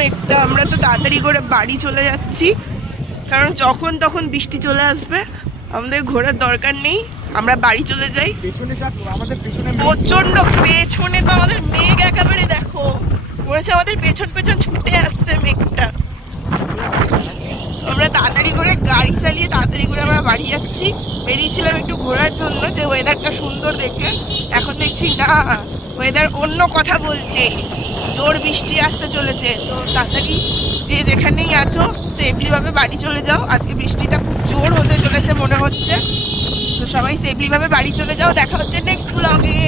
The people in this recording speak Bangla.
মেঘটা। আমরা তো তাড়াতাড়ি করে বাড়ি চলে যাচ্ছি, কারণ যখন তখন বৃষ্টি চলে আসবে, আমাদের ঘোরার দরকার নেই, আমরা বাড়ি চলে যাই। প্রচন্ড পেছনে তো আমাদের মেঘ, একেবারে দেখো মনে হচ্ছে আমাদের পেছন পেছন ছুটে আসছে মেঘটা। আমরা তাড়াতাড়ি করে গাড়ি চালিয়ে তাড়াতাড়ি করে আমরা বাড়ি যাচ্ছি। বেরিয়েছিলাম একটু ঘোরার জন্য, যে ওয়েদারটা সুন্দর দেখে। এখন দেখছি না, ওয়েদার অন্য কথা বলছে, জোর বৃষ্টি আসতে চলেছে। তো তাড়াতাড়ি যে যেখানেই আছো সেফলি ভাবে বাড়ি চলে যাও। আজকে বৃষ্টিটা খুব জোর হতে চলেছে মনে হচ্ছে। তো সবাই সেফলি ভাবে বাড়ি চলে যাও। দেখা হচ্ছে নেক্সট ব্লগে।